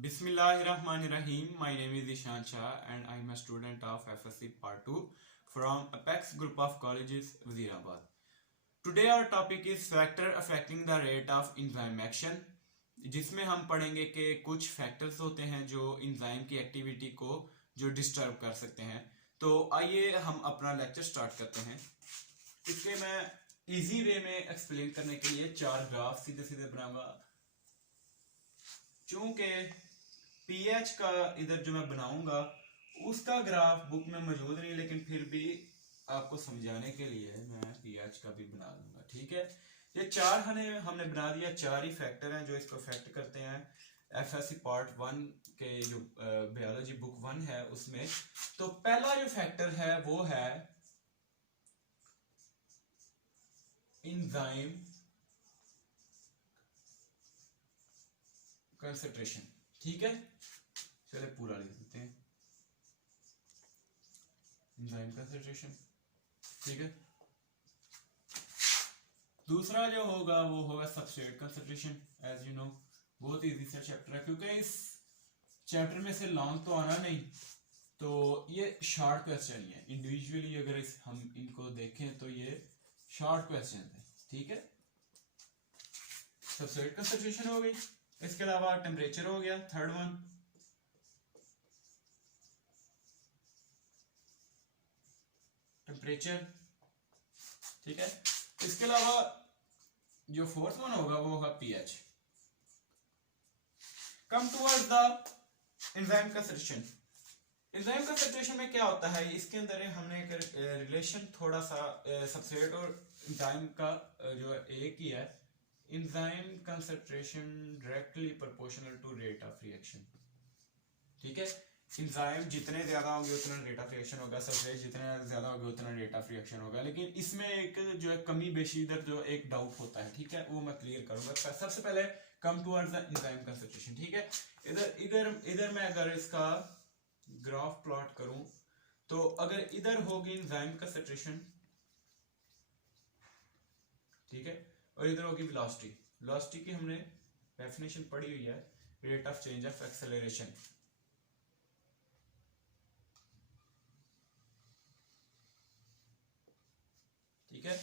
Bismillahirrahmanirrahim. My name is Ishan Shah and I am a student of FSC Part 2 from Apex Group of Colleges, Wazirabad. Today our topic is factor affecting the rate of enzyme action, जिसमें हम पढ़ेंगे कि कुछ factors होते हैं जो enzyme की activity को जो डिस्टर्ब कर सकते हैं। तो आइए हम अपना लेक्चर स्टार्ट करते हैं। इसके मैं इजी वे में एक्सप्लेन करने के लिए चार ग्राफ सीधे सीधे बनाऊंगा। चूंकि पीएच का इधर जो मैं बनाऊंगा उसका ग्राफ बुक में मौजूद नहीं, लेकिन फिर भी आपको समझाने के लिए मैं पीएच का भी बना दूंगा। ठीक है, ये चार हमने बना दिया। चार ही फैक्टर हैं जो इसको अफेक्ट करते हैं। एफएससी पार्ट 1 के जो बायोलॉजी बुक 1 है उसमें तो पहला जो फैक्टर है वो है एंजाइम कंसंट्रेशन। ठीक है, चले पूरा लिख देते हैं, एंजाइम कंसंट्रेशन। ठीक है, दूसरा जो होगा वो होगा substrate concentration. As you know बहुत इजी सा चैप्टर है, क्योंकि इस चैप्टर में से लॉन्ग तो आना नहीं, तो ये शॉर्ट क्वेश्चन है। इंडिविजुअली अगर हम इनको देखें तो ये शॉर्ट क्वेश्चन है। ठीक है, सबस्ट्रेट कंसंट्रेशन हो गई। इसके अलावा टेम्परेचर हो गया, थर्ड वन। टेम्परेचर, ठीक है। इसके अलावा जो फोर्थ वन होगा वो होगा pH. Come towards the enzyme concentration. Enzyme concentration में क्या होता है, इसके अंदर हमने एक रिलेशन थोड़ा सा सबस्ट्रेट और एंजाइम का जो एक ही है। Enzyme concentration directly proportional to rate of reaction. ठीक है, एंजाइम जितने ज्यादा होंगे उतना रेट ऑफ रिएक्शन होगा, सबस्ट्रेट जितने ज्यादा होंगे उतना रेट ऑफ रिएक्शन होगा। लेकिन इसमें एक जो है कमी बेशी इधर जो एक डाउट होता है, ठीक है, वो मैं क्लियर करूंगा। सबसे पहले कम टुवर्ड्स द एंजाइम कंसंट्रेशन। ठीक है, इधर इधर इधर मैं अगर इसका ग्राफ प्लॉट करूं तो अगर इधर होगी एंजाइम कंसंट्रेशन, ठीक है, और इधर होगी वेलोसिटी। वेलोसिटी की हमने डेफिनेशन पढ़ी हुई है, rate of change of acceleration. ठीक है,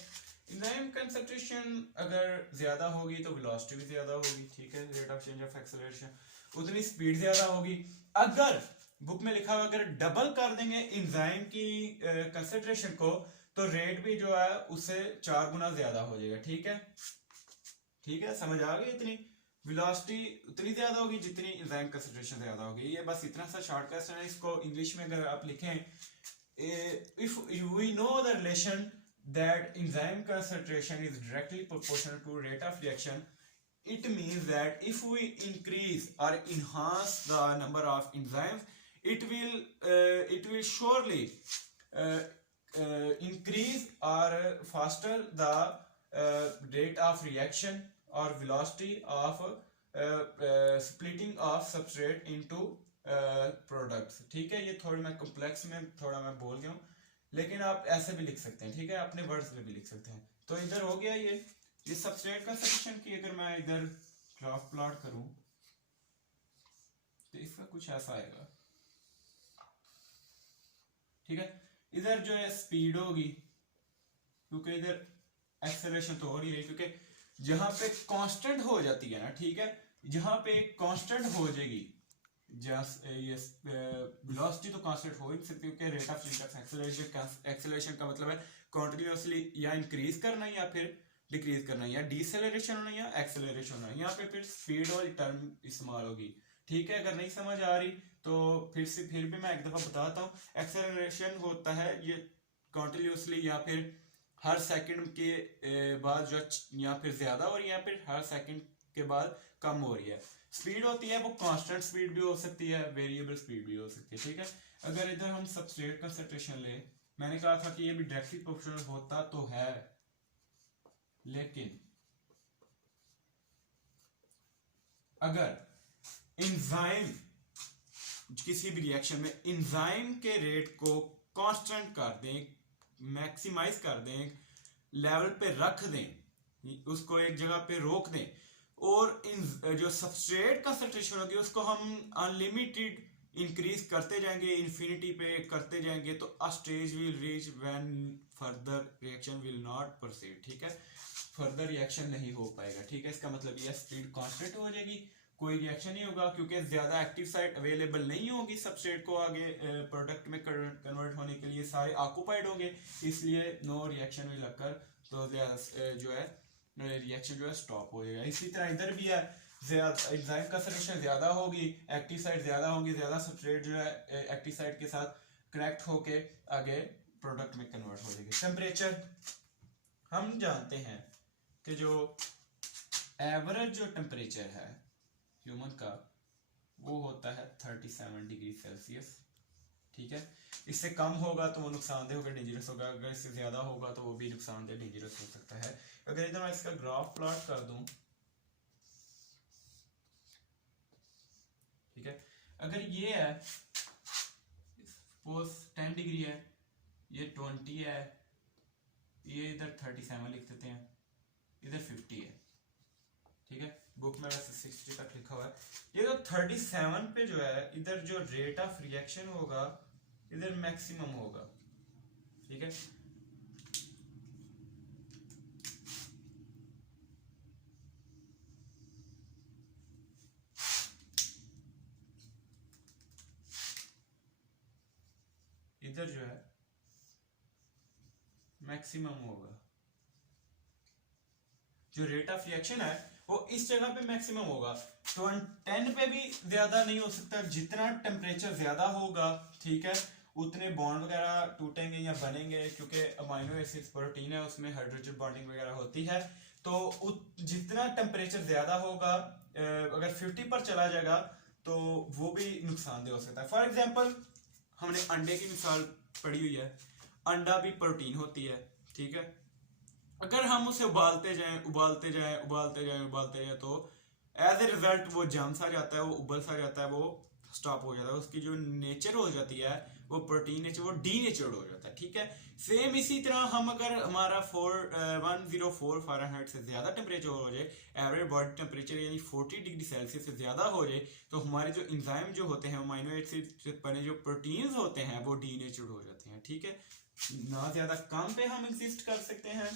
एंजाइम कंसंट्रेशन अगर ज्यादा होगी तो वेलोसिटी भी ज्यादा होगी। ठीक है, rate of change of acceleration उतनी स्पीड ज्यादा होगी। अगर बुक में लिखा हुआ अगर डबल कर देंगे एंजाइम की कंसंट्रेशन को तो रेट भी जो है उससे 4 गुना ज्यादा हो जाएगा। ठीक है, ठीक है, समझ आ गई? इतनी वेलोसिटी उतनी ज्यादा होगी जितनी एंजाइम कंसंट्रेशन ज्यादा होगी। ये बस इतना सा शॉर्ट क्वेश्चन है। इसको इंग्लिश में अगर आप लिखें, if we know the relation that enzyme concentration is directly proportional to rate of reaction, it means that if we increase or enhance the number of enzymes, it will surely increase or faster the rate of reaction or velocity of splitting of substrate into products। ठीक है, ये थोड़ा मैं complex में थोड़ा मैं बोल गया हूँ, लेकिन आप ऐसे भी लिख सकते हैं। ठीक है, अपने वर्ड्स में भी लिख सकते हैं। तो इधर हो गया ये सबस्ट्रेट कंसंट्रेशन की अगर मैं इधर ग्राफ प्लॉट करूं तो इसका कुछ ऐसा आएगा। ठीक है, इधर जो है स्पीड होगी, क्योंकि इधर एक्सेलरेशन तो हो नहीं रही, क्योंकि जहां पे कांस्टेंट हो जाती है ना, ठीक है, जहां पे कांस्टेंट हो जाएगी, वेलोसिटी तो कांस्टेंट हो ही नहीं सकती, क्योंकि rate of change of acceleration का मतलब है कंटिन्यूअसली या इंक्रीज करना या फिर डिक्रीज करना, या डिसेलरेशन होना या एक्सेलरेशन होना। यहाँ पे फिर स्पीड वाली टर्म इस्तेमाल होगी। ठीक है, अगर नहीं समझ आ रही तो फिर भी मैं एक दफा बताता हूँ। एक्सेलरेशन होता है ये कंटिन्यूअसली या फिर हर सेकंड के बाद जो या फिर ज्यादा हो रही है या फिर हर सेकंड के बाद कम हो रही है। स्पीड होती है वो कांस्टेंट स्पीड भी हो सकती है, वेरिएबल स्पीड भी हो सकती है। ठीक है, अगर इधर हम सबस्ट्रेट कंसंट्रेशन ले, मैंने कहा था कि ये भी डायरेक्टली प्रोपोर्शनल होता तो है, लेकिन अगर एंजाइम किसी भी रिएक्शन में एंजाइम के रेट को कांस्टेंट कर दें, मैक्सिमाइज कर दें, लेवल पे रख दें, उसको एक जगह पे रोक दें, और इन जो सबस्ट्रेट कंसंट्रेशन होगी उसको हम अनलिमिटेड इंक्रीज करते जाएंगे, इन्फिनिटी पे करते जाएंगे, तो अ stage will reach when further reaction will not proceed, ठीक है, फर्दर रिएक्शन नहीं हो पाएगा, ठीक है। इसका मतलब ये स्पीड कांस्टेंट हो जाएगी, कोई रिएक्शन नहीं होगा, क्योंकि ज्यादा एक्टिव साइट अवेलेबल नहीं होगी सबस्ट्रेट को आगे प्रोडक्ट में कन्वर्ट होने के लिए, सारे ऑक्यूपाइड होंगे, इसलिए नो रिएक्शन विल अकर, तो जो है रिएक्शन जो है स्टॉप हो जाएगा। इसी तरह इधर भी है, एंजाइम कंसंट्रेशन ज्यादा होगी, एक्टिव साइट ज्यादा होगी, ज्यादा सबस्ट्रेट जो है एक्टिव साइट के साथ कनेक्ट होके आगे प्रोडक्ट में कन्वर्ट हो जाएगी। टेम्परेचर हम जानते हैं कि जो एवरेज जो टेम्परेचर है ह्यूमन का वो होता है 37 डिग्री सेल्सियस, ठीक है। इससे कम होगा तो वो नुकसानदेह होगा, डेंजरस होगा, अगर इससे ज्यादा होगा तो वो भी नुकसानदेह डेंजरस हो सकता है। अगर इधर मैं इसका ग्राफ प्लॉट कर दूं, ठीक है, अगर ये है सपोज 10 डिग्री है, ये 20 है, ये इधर 37 लिख देते हैं, इधर 50 है, ठीक है, बुक में वैसे 60 तक लिखा हुआ है। ये तो 37 पे जो है इधर जो रेट ऑफ रिएक्शन होगा इधर मैक्सिमम होगा, ठीक है। इधर जो है मैक्सिमम होगा, जो रेट ऑफ रिएक्शन है वो इस जगह पे मैक्सिमम होगा, तो 10 पे भी ज्यादा नहीं हो सकता, जितना टेम्परेचर ज्यादा होगा, ठीक है, उतने बॉन्ड वगैरह टूटेंगे या बनेंगे, क्योंकि अमाइनो एसिड्स प्रोटीन है उसमें हाइड्रोजन बॉन्डिंग वगैरह होती है, तो जितना टेम्परेचर ज्यादा होगा अगर 50 पर चला जाएगा तो वो भी नुकसानदेह हो सकता है। फॉर एग्जाम्पल हमने अंडे की मिसाल पढ़ी हुई है, अंडा भी प्रोटीन होती है, ठीक है, अगर हम उसे उबालते जाएं उबालते जाएं उबालते जाएं उबालते जाएं तो एज ए रिजल्ट वो जम सा जाता है, वो उबल सा जाता है, वो स्टॉप हो जाता है, उसकी जो नेचर हो जाती है वो प्रोटीन नेचर वो डी नेचर्ड हो जाता है, ठीक है। सेम इसी तरह हम अगर हमारा 104 फ़ारेनहाइट से ज्यादा टेम्परेचर हो जाए, एवरेज बॉडी टेम्परेचर यानी 40 डिग्री सेल्सियस से ज्यादा हो जाए, तो हमारे जो एंजाइम जो होते हैं अमीनो एसिड से बने जो प्रोटीन्स होते हैं वो डी नेचर्ड हो जाते हैं, ठीक है। ना ज्यादा कम पे हम एग्जिस्ट कर सकते हैं,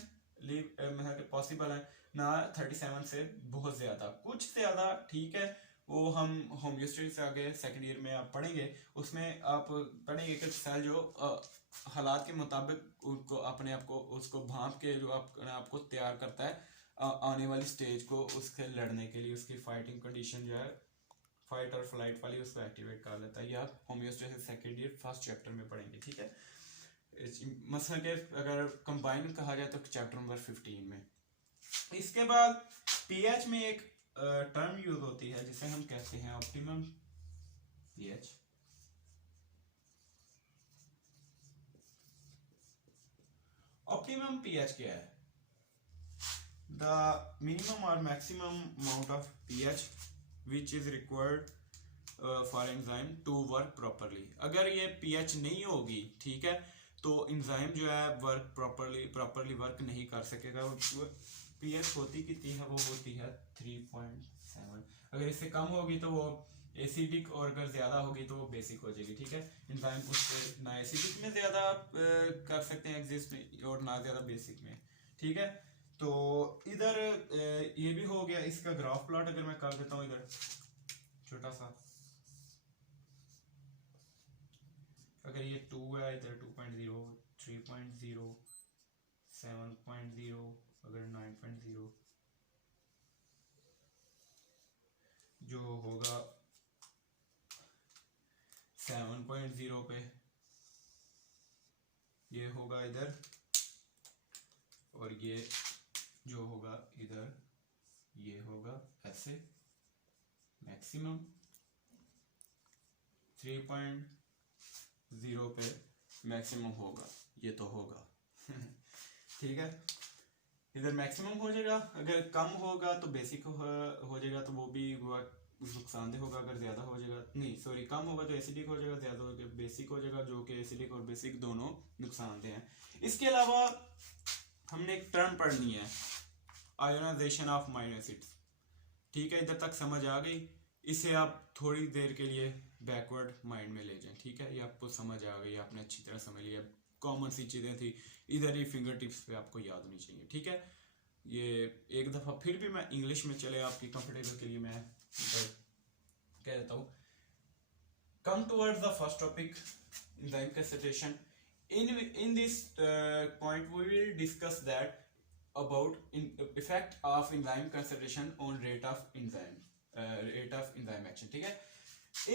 पॉसिबल है, ना 37 से बहुत ज्यादा, कुछ ज्यादा, ठीक है, वो हम होम्योस्टेटिक से आगे सेकंड ईयर में आप पढ़ेंगे, उसमें आप पढ़ेंगे कि सेल जो हालात के मुताबिक उनको अपने आप को उसको भांप के जो आपको तैयार करता है आने वाली स्टेज को उसके लड़ने के लिए, उसकी फाइटिंग कंडीशन जो है फाइट और फ्लाइट वाली उसको एक्टिवेट कर लेता है, ये आप homeostasis second year first chapter में पढ़ेंगे, ठीक है। मसलन के अगर कंबाइन कहा जाए तो चैप्टर नंबर 15 में। इसके बाद पीएच में एक टर्म यूज होती है जिसे हम कहते हैं ऑप्टिमम पीएच। ऑप्टिमम पीएच क्या है? द मिनिमम और maximum amount of pH which is required for enzyme to work properly. अगर ये पीएच नहीं होगी, ठीक है, तो एंजाइम जो है वर्क प्रॉपरली वर्क नहीं कर सकेगा। पीएच होती कितनी है? वो होती है 3.7। अगर इससे कम होगी तो वो एसिडिक, और अगर ज्यादा होगी तो वो बेसिक हो जाएगी, ठीक है। एंजाइम उससे ना एसिडिक में ज्यादा कर सकते हैं एग्जिस्ट और ना ज्यादा बेसिक में, ठीक है। तो इधर ये भी हो गया। इसका ग्राफ प्लॉट अगर मैं कर देता हूँ इधर छोटा सा, अगर ये 2 है, इधर 2.0, 3.0, 7.0, अगर 9.0 जो होगा 7.0 पे ये होगा इधर, और ये जो होगा इधर ये होगा ऐसे मैक्सिमम। 3.0 पे मैक्सिमम होगा, ये तो होगा ठीक है, इधर मैक्सिमम हो जाएगा। अगर कम होगा तो बेसिक हो जाएगा, तो वो भी नुकसानदेह होगा। अगर ज्यादा हो जाएगा, नहीं सॉरी, कम होगा तो एसिडिक हो जाएगा, ज्यादा होगा बेसिक हो जाएगा, जो कि एसिडिक और बेसिक दोनों नुकसानदेह हैं। इसके अलावा हमने एक टर्म पढ़नी है, आयोनाइजेशन ऑफ अमीनो एसिड्स। ठीक है, इधर तक समझ आ गई। इसे आप थोड़ी देर के लिए बैकवर्ड माइंड में ले जाएं। ठीक है, ये आपको समझ आ गई, आपने अच्छी तरह समझ लिया, कॉमन सी चीज़ें थी, इधर ही फिंगर टिप्स पे आपको याद होनी चाहिए। ठीक है, ये एक दफ़ा फिर भी मैं इंग्लिश में चले आपकी कंफर्टेबल के लिए मैं कह देता हूँ। Come towards the first topic, enzyme concentration. In this point we will discuss that about effect of enzyme concentration on rate of enzyme action. ठीक है,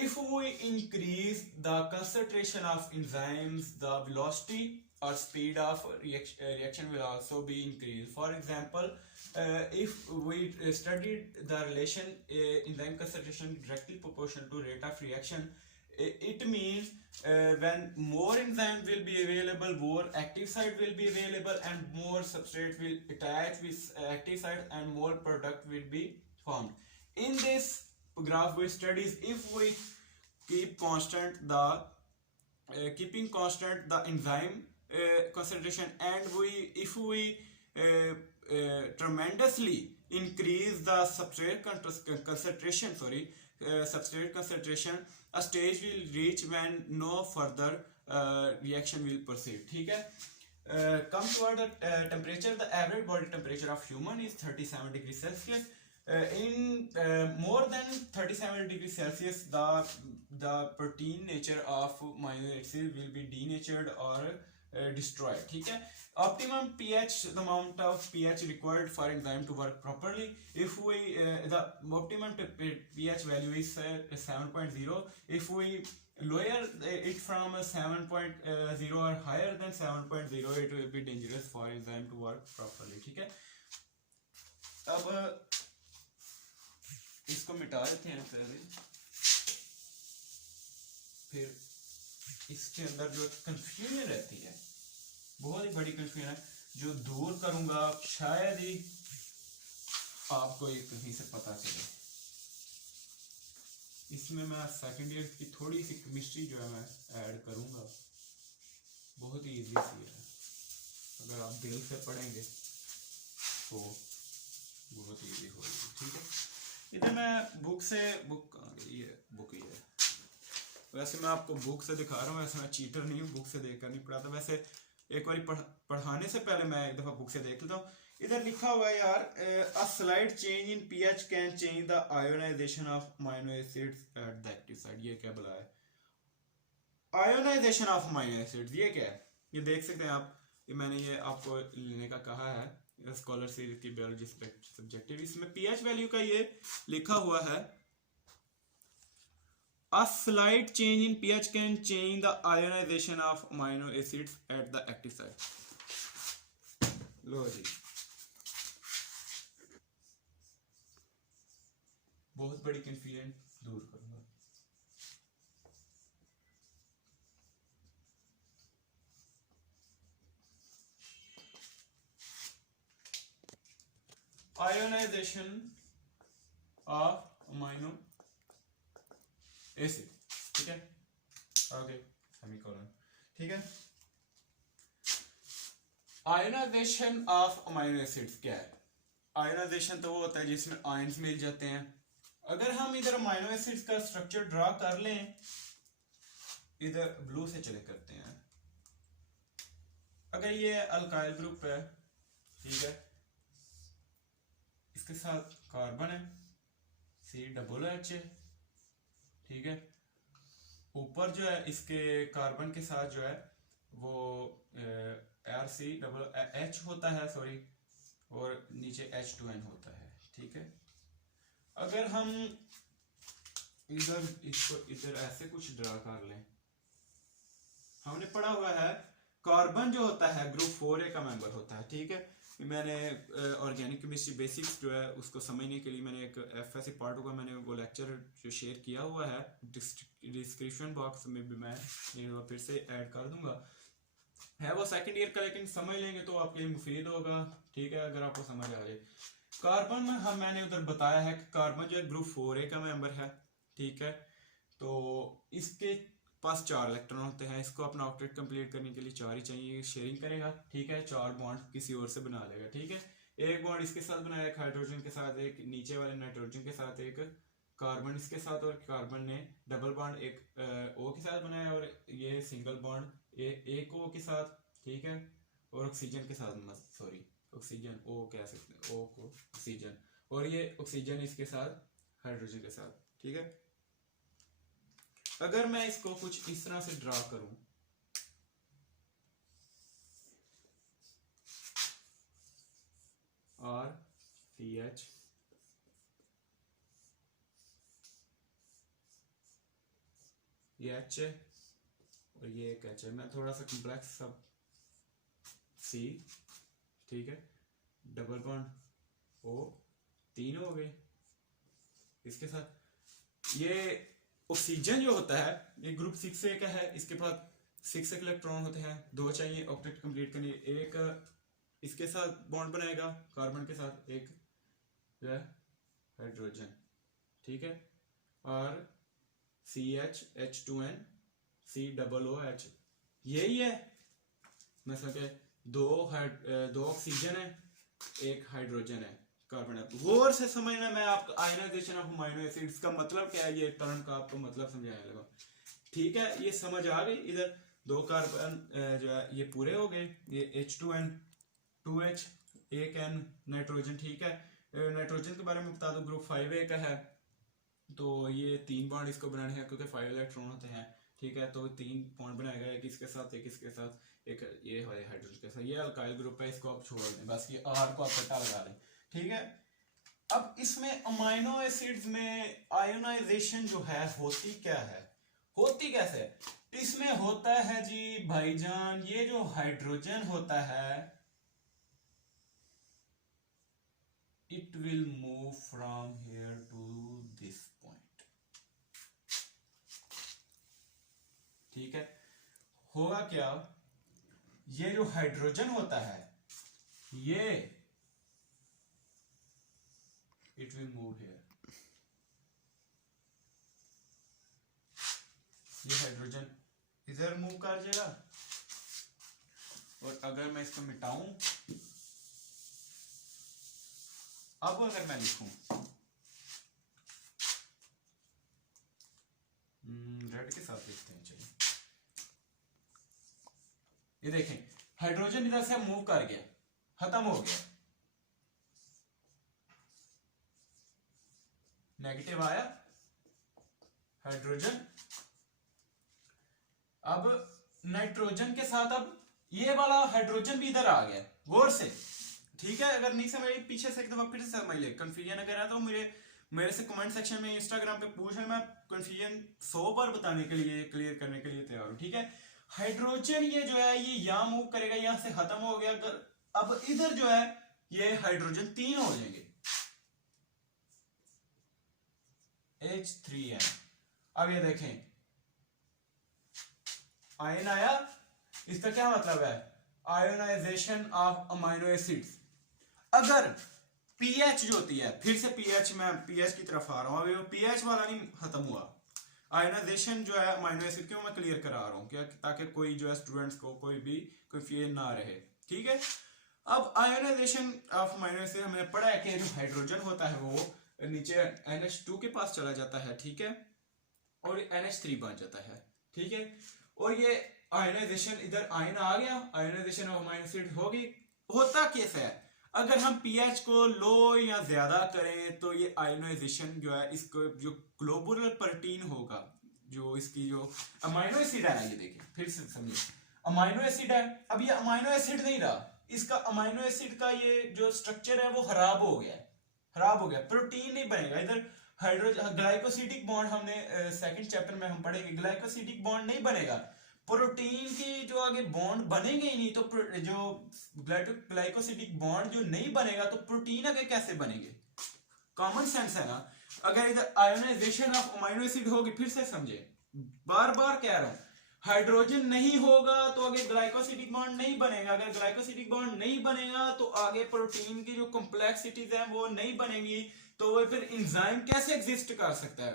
if we increase the concentration of enzymes, the velocity or speed of reaction will also be increased. For example, if we studied the relation enzyme concentration directly proportional to rate of reaction, it means when more enzyme will be available, more active site will be available, and more substrate will attach with active site, and more product will be formed. In this graph we studies, if we keep constant the keeping constant the enzyme concentration, and if we tremendously increase the substrate concentration, substrate concentration, a stage will reach when no further reaction will proceed. ठीक है, come toward the temperature. The average body temperature of human is 37 degrees Celsius. In more than 37 degrees Celsius, the protein nature of amino acid will be denatured or destroyed. ठीक है, optimum pH, the amount of pH required for enzyme to work properly. If we the optimum pH value is 7.0. If we lower it from 7.0 or higher than 7.0, it will be dangerous for enzyme to work properly. ठीक है, अब इसको मिटा देते हैं पहले, फिर इसके अंदर जो कंफ्यूजन रहती है, बहुत ही बड़ी कंफ्यूजन है, जो दूर करूंगा शायद ही आपको ये कहीं से पता चले। इसमें मैं सेकंड ईयर की थोड़ी सी केमिस्ट्री जो है मैं ऐड करूंगा, बहुत ही इजी सी है, अगर आप दिल से पढ़ेंगे तो बहुत इजी होगी। ठीक है, इधर मैं बुक ही है, वैसे मैं आपको बुक से दिखा रहा हूँ, वैसे मैं चीटर नहीं हूँ, बुक से देखकर नहीं पढ़ाता। वैसे एक बार पढ़ाने से पहले मैं एक दफ़ा बुक से देख लेता हूँ। इधर लिखा हुआ है यार, a slide change in pH can change the ionisation of amino acids at the active site. ये क्या बुलाया है, आयोनाइजेशन ऑफ अमीनो एसिड्स, ये क्या है, ये देख सकते हैं आप, ये मैंने ये आपको लेने का कहा है स्कॉलर सीरीज की बायोलॉजी सब्जेक्टिव। इसमें पीएच वैल्यू का ये लिखा हुआ है, a slight change in pH can change the ionization of amino acids at the active site. लो जी, बहुत बड़ी कंफ्यूजन दूर करूंगा। आयोनाइजेशन ऑफ अमीनो एसिड, ठीक है, ओके, सेमीकोलन। ठीक है, आयोनाइजेशन ऑफ अमीनो एसिड्स क्या है? आयोनाइजेशन तो वो होता है जिसमें आयंस मिल जाते हैं। अगर हम इधर अमीनो एसिड्स का स्ट्रक्चर ड्रा कर लें, इधर ब्लू से चले करते हैं। अगर ये अल्काइल ग्रुप है, ठीक है, इसके साथ कार्बन है, COOH है, ठीक है, ऊपर जो है इसके कार्बन के साथ जो है वो RCOH होता है, सॉरी, और नीचे H2N होता है। ठीक है, अगर हम इधर इसको इधर ऐसे कुछ ड्रा कर लें, हमने पढ़ा हुआ है कार्बन जो होता है ग्रुप 4A का मेंबर होता है। ठीक है, मैंने ऑर्गेनिक केमिस्ट्री बेसिक्स जो है उसको समझने के लिए मैंने एक FSC पार्ट का मैंने वो लेक्चर जो शेयर किया हुआ है, डिस्क्रिप्शन बॉक्स में भी मैं फिर से ऐड कर दूंगा, है वो सेकंड ईयर का, लेकिन समझ लेंगे तो आपके लिए मुफीद होगा। ठीक है, अगर आपको समझ आ जाए। कार्बन में हम मैंने उधर बताया है कि कार्बन जो है ग्रुप 4A का मेंबर है। ठीक है, तो इसके पास 4 इलेक्ट्रॉन होते हैं, इसको अपना ऑक्टेट कंप्लीट करने के लिए 4 ही चाहिए, शेयरिंग करेगा। ठीक है, 4 बॉन्ड किसी और से बना लेगा। ठीक है, एक बॉन्ड इसके साथ बनाया एक हाइड्रोजन के साथ, एक नीचे वाले नाइट्रोजन के साथ, एक कार्बन इसके साथ, और कार्बन ने डबल बॉन्ड एक ओ के साथ बनाया, और ये सिंगल बॉन्ड एक ओ के साथ, ठीक है, और ऑक्सीजन के साथ, सॉरी ऑक्सीजन ओ कह सकते हैं, ओ को ऑक्सीजन, और ये ऑक्सीजन इसके साथ हाइड्रोजन के साथ, ठीक है। अगर मैं इसको कुछ इस तरह से ड्रा करूं, आर सी एच, ये एच है और ये एक एच है, मैं थोड़ा सा कॉम्प्लेक्स सब सी, ठीक है, डबल बॉन्ड ओ, तीन हो गए इसके साथ। ये ऑक्सीजन जो होता है ये ग्रुप 6 का है, इसके पास 6 इलेक्ट्रॉन होते हैं, दो चाहिए ऑक्टेट कंप्लीट करने, एक इसके साथ बॉन्ड बनाएगा कार्बन के साथ, एक जो है हाइड्रोजन, ठीक है, और CH H2N C-O-O-H, यही है मतलब के दो ऑक्सीजन है, एक हाइड्रोजन है, कार्बन है। गौर से समझना, मैं आपको आयनाइजेशन ऑफ अमीनो एसिड्स का मतलब क्या है, ये टर्म का आपको मतलब समझाने लगा, ठीक है। ये समझ आ गई, इधर दो कार्बन जो है ये पूरे हो गए, ये H2N 2H, एक N नाइट्रोजन, ठीक है। नाइट्रोजन के बारे में बता दो, ग्रुप 5A का है, तो ये 3 बॉन्ड इसको बनाने हैं क्योंकि 5 इलेक्ट्रॉन होते हैं, ठीक है, तो 3 बॉन्ड बनाएगा, एक इसके साथ, एक इसके साथ, एक ये हाइड्रोजन के साथ, ये अल्काइल ग्रुप है, इसको आप छोड़ दें, बस ये आर को आप पट्टा लगा लें, ठीक है। अब इसमें अमीनो एसिड्स में आयोनाइजेशन जो है होती क्या है, होती कैसे है? इसमें होता है जी भाईजान, ये जो हाइड्रोजन होता है it will move from here to this point, ठीक है। होगा क्या, ये जो हाइड्रोजन होता है ये it will move here, ये हाइड्रोजन इधर मूव कर जाएगा, और अगर मैं इसको मिटाऊं, अब अगर मैं लिखूं रेड के साथ लिखते हैं, चलिए, ये देखें हाइड्रोजन इधर से मूव कर गया, खत्म हो गया, नेगेटिव आया हाइड्रोजन, अब नाइट्रोजन के साथ अब ये वाला हाइड्रोजन भी इधर आ गया, गौर से, ठीक है। अगर नहीं समझ पीछे से एक दफा फिर से समझ ले, कंफ्यूजन अगर है तो मेरे से कमेंट सेक्शन में इंस्टाग्राम पे पूछे, मैं कंफ्यूजन 100 बार बताने के लिए, क्लियर करने के लिए तैयार हूं, ठीक है। हाइड्रोजन ये जो है ये यहां मूव करेगा, यहां से खत्म हो गया, अगर अब इधर जो है ये हाइड्रोजन 3 हो जाएंगे, H3N। अब ये देखें आयन आया, इसका क्या मतलब है, आयोनाइजेशन ऑफ अमीनो एसिड्स। अगर पीएच जो होती है, फिर से पीएच, मैं पीएच की तरफ आ रहा हूं, अभी वो पीएच वाला नहीं खत्म हुआ, आयोनाइजेशन जो है अमीनो एसिड, क्यों मैं क्लियर करा रहा हूं, क्या, ताकि कोई जो है स्टूडेंट्स को कोई भी कंफ्यूजन ना रहे, ठीक है। अब आयोनाइजेशन ऑफ अमीनो एसिड हमने पढ़ा है कि जो हाइड्रोजन होता है वो नीचे NH2 के पास चला जाता है, ठीक है, और NH3 बन जाता है, ठीक है, और ये आयोनाइजेशन इधर आयन आ गया, आयोनाइजेशन ऑफ अमीनो एसिड होगी। होता कैसे है, अगर हम पीएच को लो या ज्यादा करें तो ये आयोनाइजेशन जो है, इसको जो ग्लोबुलर प्रोटीन होगा, जो इसकी जो अमीनो एसिड है ना, ये देखिए फिर से समझिए, अमीनो एसिड है, अब ये अमीनो एसिड नहीं रहा, इसका अमीनो एसिड का ये जो स्ट्रक्चर है वो खराब हो गया, खराब हो गया, प्रोटीन नहीं बनेगा इधर, हाइड्रोजन ग्लाइकोसिडिक बॉन्ड हमने सेकंड चैप्टर में हम पढ़ेंगे, ग्लाइकोसिडिक बॉन्ड नहीं बनेगा, प्रोटीन की जो आगे बॉन्ड बनेंगे ही नहीं, तो जो ग्लाइकोसिडिक बॉन्ड जो नहीं बनेगा तो प्रोटीन आगे कैसे बनेंगे, कॉमन सेंस है ना। अगर इधर आयोनाइजेशन ऑफ अमीनो एसिड होगी, फिर से समझे, बार बार कह रहा हूं, हाइड्रोजन नहीं होगा तो आगे ग्लाइकोसिडिक बॉन्ड नहीं बनेगा, अगर ग्लाइकोसिडिक बॉन्ड नहीं बनेगा तो आगे प्रोटीन की जो कॉम्प्लेक्सिटीज है वो नहीं बनेंगी, तो वो फिर एंजाइम कैसे एग्जिस्ट कर सकता है,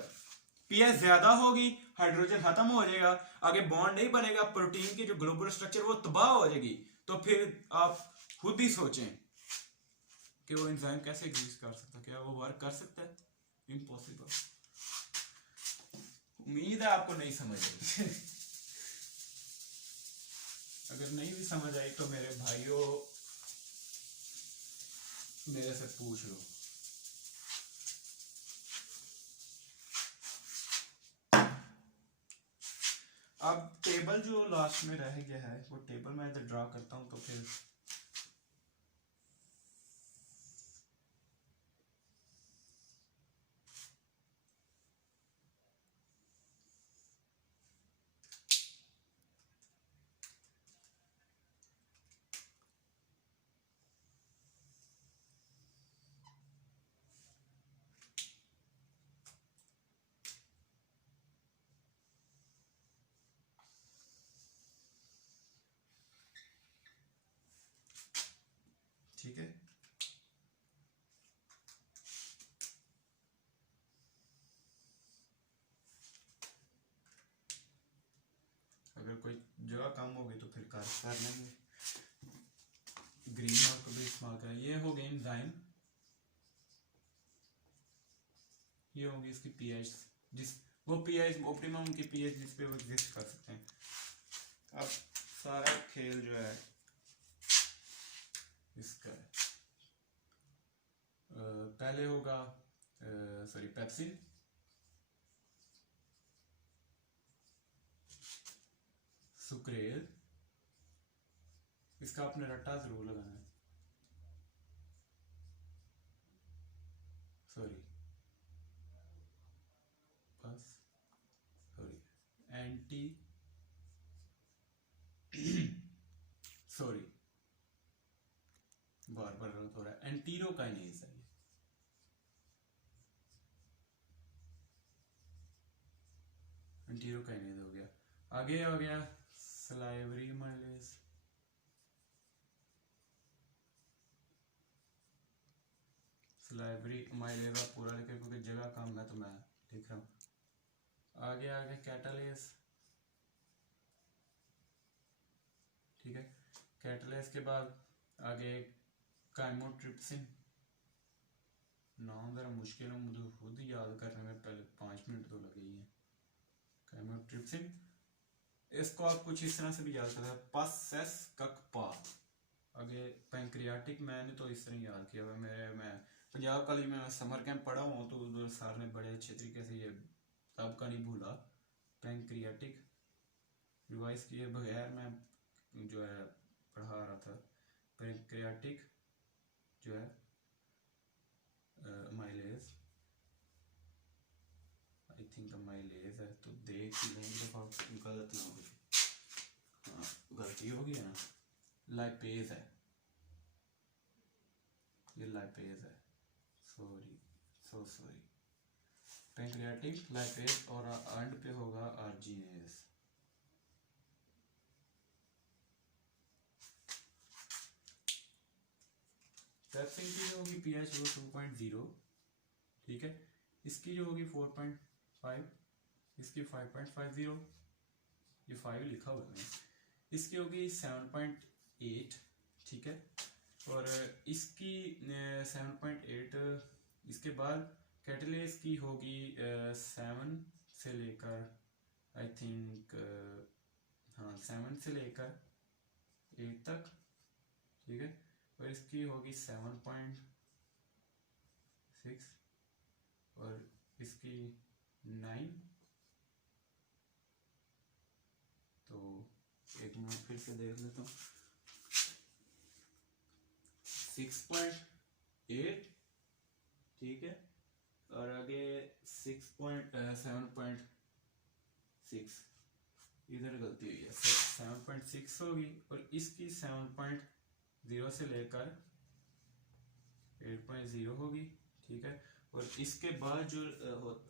पीएच ज्यादा होगी, हाइड्रोजन खत्म हो जाएगा, आगे बॉन्ड नहीं बनेगा, प्रोटीन की जो ग्लोबुलर स्ट्रक्चर वो तबाह हो जाएगी, तो फिर आप खुद ही सोचें, कि वो एंजाइम कैसे एग्जिस्ट कर सकता है, क्या वो वर्क कर सकता है? इम्पॉसिबल। उम्मीद है आपको नहीं समझ आई। अगर नहीं भी समझ आई तो मेरे भाइयों मेरे से पूछ लो। अब टेबल जो लास्ट में रह गया है वो टेबल मैं इधर ड्रा करता हूं तो फिर ठीक है। अगर कोई जगह कम होगी तो फिर कर लेंगे। ग्रीन मार्क को भी इस्तेमाल करें। ये हो गई एंजाइम, ये होंगी इसकी पीएच, जिस वो पीएच ऑप्टिमम की पीएच जिस पे वो एग्जिस्ट कर सकते हैं। अब सारा खेल जो है इसका है। पहले होगा सॉरी पेप्सिन, सुक्रेल, इसका आपने रट्टा जरूर लगाना है, सॉरी बस सॉरी एंटी सॉरी बार बार गलत हो रहा है, एंटीरोकाइनेज है। एंटीरोकाइनेज हो गया। आगे आ गया सलाइवरी अमाइलेज, सलाइवरी अमाइलेज आप पूरा लिखे क्योंकि जगह कम है तो मैं लिख रहा हूँ। आगे आ गया कैटालेज, ठीक है। कैटालेज के बाद आगे काइमोट्रिप्सिन, नाम जरा मुश्किल है मुझे खुद याद करने में पहले 5 मिनट तो लगे ही हैं। काइमोट्रिप्सिन, इसको आप कुछ इस तरह से भी याद करते हैं, पसेस ककपा। आगे पैंक्रियाटिक, मैंने तो इस तरह याद किया हुआ मैं पंजाब कॉलेज में समर कैंप पढ़ा हूँ तो उधर सर ने बड़े अच्छे तरीके से ये तब का नहीं भूला। पैंक्रियाटिक रिवाइज किए बगैर मैं जो है पढ़ा रहा था। पैंक्रियाटिक जो है माइलेज, आई थिंक माइलेज है तो देख ही लेंगे दफा गलत ना हो। हाँ गलती हो गई है ना, लाइपेज है, ये लाइपेज है, sorry so sorry. Pancreatic, lipase और एंड पे होगा आर्जिनेज। पेप्सिन की जो होगी पीएच वो 2.0, ठीक है। इसकी जो होगी 4.5, इसकी 5.50, ये 5 लिखा हुआ है। इसकी होगी 7.8, ठीक है। और इसकी 7.8, इसके बाद कैटलेस की होगी 7 से लेकर आई थिंक हाँ 7 से लेकर 8 तक, ठीक है। और इसकी होगी 7.6 और इसकी 9। तो एक मिनट फिर से देख लेता हूँ, 6.8, ठीक है। और आगे 7.6, इधर गलती हुई है, 7.6 होगी। और इसकी 7.0 से लेकर 8.0 होगी, ठीक है। और इसके बाद जो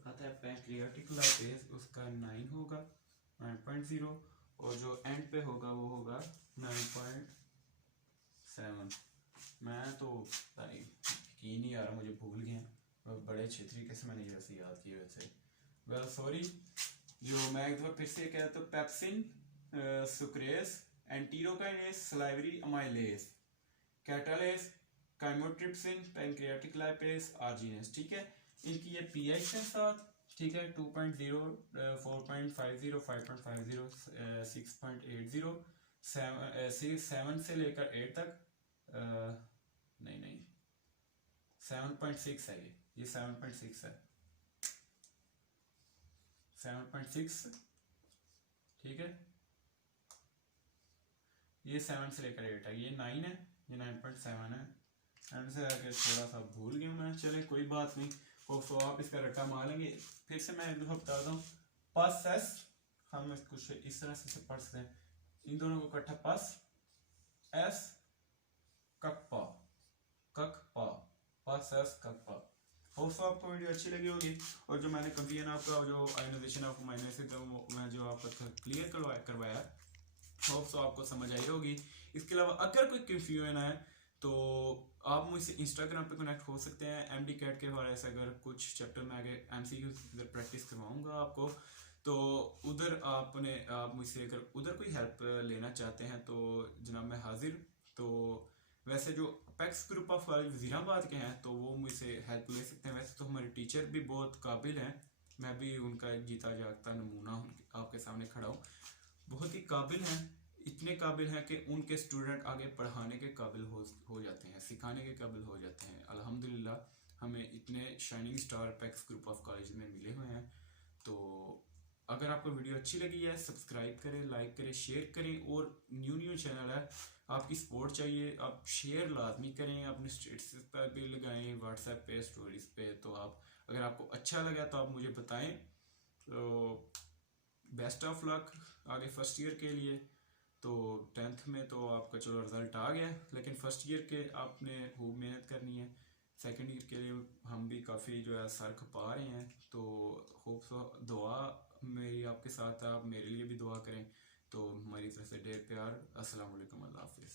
आता है पैंक्रियाटिक लाइपेज, उसका 9 होगा, 9.0। और जो एंड पे होगा वो होगा 9.7। मैं तो यकीन नहीं आ रहा, मुझे भूल गया, बड़े अच्छे तरीके से मैंने वैसे याद किए वैसे। वेल सॉरी, जो मैं एक दफा फिर से कहता हूँ, pepsin, sucrase, enterokinase, salivary amylase, catalase, chymotrypsin, pancreatic lipase, arginase, ठीक है। इनकी ये पीएच है 7, ठीक है, 2.0, 4.50, 5.50, 6.80, 7 से लेकर 8 तक, नहीं 7.6 है ये 7.6 है, 7.6, ठीक है। ये 7 से लेकर 8 है, ये 9 है, ये 9.7 है। एंड से आके थोड़ा सा भूल गया मैं, चले कोई बात नहीं, तो आप इसका रट्टा मार लेंगे। फिर से मैं एक दफा बता दूँ, पस एस, हम कुछ इस तरह से पढ़ सकते हैं, इन दोनों को इकट्ठा पस एस कक पा, पस एस कक पा। होप सो आपको वीडियो अच्छी लगी होगी, और जो मैंने कंफ्यूजन आपका जो आयोनाइजेशन ऑफ माइनस मैं जो आपका क्लियर करवाया, होप सो आपको समझ आई होगी। इसके अलावा अगर कोई कंफ्यूजन है तो आप मुझसे इंस्टाग्राम पे कनेक्ट हो सकते हैं। एमडी कैट के हवाले से अगर कुछ चैप्टर में आगे एमसीक्यू इधर प्रैक्टिस करवाऊंगा आपको, तो उधर आप मुझसे अगर उधर कोई हेल्प लेना चाहते हैं तो जनाब मैं हाजिर। तो वैसे जो अपेक्स ग्रुप ऑफ वजीराबाद के हैं तो वो मुझसे हेल्प ले सकते हैं। वैसे तो हमारे टीचर भी बहुत काबिल हैं, मैं भी उनका एक जीता जागता नमूना आपके सामने खड़ा हूँ। बहुत ही काबिल हैं, इतने काबिल हैं कि उनके स्टूडेंट आगे पढ़ाने के काबिल हो जाते हैं, सिखाने के काबिल हो जाते हैं। अल्हम्दुलिल्लाह हमें इतने shining star apex group of college में मिले हुए हैं। तो अगर आपको वीडियो अच्छी लगी है, सब्सक्राइब करें, लाइक करें, शेयर करें, और न्यू चैनल है, आपकी सपोर्ट चाहिए। आप शेयर लाजमी करें, अपने स्टेटस पर भी लगाएं, व्हाट्सएप पे, स्टोरीज पे। तो आप अगर आपको अच्छा लगा तो आप मुझे बताएं। तो बेस्ट ऑफ लक आगे फर्स्ट ईयर के लिए। तो 10th में तो आपका चलो रिजल्ट आ गया, लेकिन फर्स्ट ईयर के आपने खूब मेहनत करनी है। सेकंड ईयर के लिए हम भी काफ़ी जो है सर खपा रहे हैं। तो होप सो दुआ मेरी आपके साथ है, आप मेरे लिए भी दुआ करें। तो हमारी तरफ से ढेर प्यार, अस्सलाम वालेकुम, अल्लाह हाफिज़।